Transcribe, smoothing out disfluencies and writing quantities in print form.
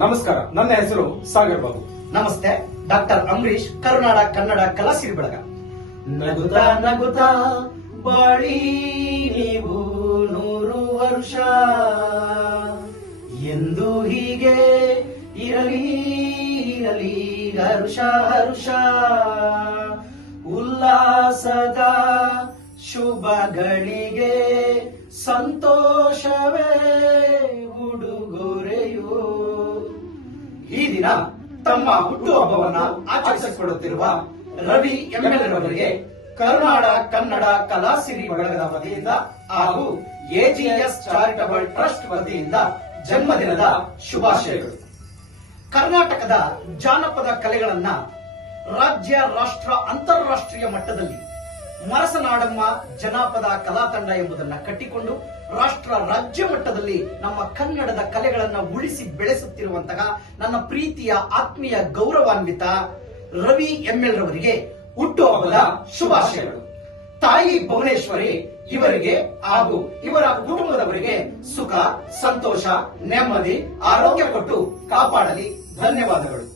ನಮಸ್ಕಾರ, ನನ್ನ ಹೆಸರು ಸಾಗರ್ ಬಾಬು. ನಮಸ್ತೆ, ಡಾಕ್ಟರ್ ಅಂಬರೀಶ್, ಕರುನಾಡ ಕನ್ನಡ ಕಲಾಸಿರಿ ಬಳಗ. ನಗುತ್ತಾ ನಗುತ್ತಾ ಬಾಳಿ ನೀವು 100 ವರ್ಷ, ಎಂದು ಹೀಗೆ ಇರಲಿ ಇರಲಿ ಹರುಷ ಹರುಷ, ಉಲ್ಲಾಸದ ಶುಭಗಳಿಗೆ ಸಂತೋಷವೇ ಉಡುಗೊರೆಯೋ. ಈ ದಿನ ತಮ್ಮ ಹುಟ್ಟುಹಬ್ಬವನ್ನ ಆಚರಿಸಿಕೊಳ್ಳುತ್ತಿರುವ ರವಿ ಎಂಎಲ್ ರವರಿಗೆ ಕರುನಾಡ ಕನ್ನಡ ಕಲಾಸಿರಿ ಬಳಗದ ವತಿಯಿಂದ ಹಾಗೂ ಎಜಿಎಸ್ ಚಾರಿಟಬಲ್ ಟ್ರಸ್ಟ್ ವತಿಯಿಂದ ಜನ್ಮದಿನದ ಶುಭಾಶಯಗಳು. ಕರ್ನಾಟಕದ ಜಾನಪದ ಕಲೆಗಳನ್ನ ರಾಜ್ಯ, ರಾಷ್ಟ್ರ, ಅಂತಾರಾಷ್ಟ್ರೀಯ ಮಟ್ಟದಲ್ಲಿ ಮರಸನಾಡಮ್ಮ ಜನಪದ ಕಲಾ ತಂಡ ಎಂಬುದನ್ನ ಕಟ್ಟಿಕೊಂಡು ರಾಷ್ಟ್ರ, ರಾಜ್ಯ ಮಟ್ಟದಲ್ಲಿ ನಮ್ಮ ಕನ್ನಡದ ಕಲೆಗಳನ್ನ ಉಳಿಸಿ ಬೆಳೆಸುತ್ತಿರುವಂತಹ ನನ್ನ ಪ್ರೀತಿಯ ಆತ್ಮೀಯ ಗೌರವಾನ್ವಿತ ರವಿ ಎಂಎಲ್ ರವರಿಗೆ ಹುಟ್ಟುಹಬ್ಬದ ಶುಭಾಶಯಗಳು. ತಾಯಿ ಭುವನೇಶ್ವರಿ ಇವರಿಗೆ ಹಾಗೂ ಇವರ ಕುಟುಂಬದವರಿಗೆ ಸುಖ, ಸಂತೋಷ, ನೆಮ್ಮದಿ, ಆರೋಗ್ಯ ಕೊಟ್ಟು ಕಾಪಾಡಲಿ. ಧನ್ಯವಾದಗಳು.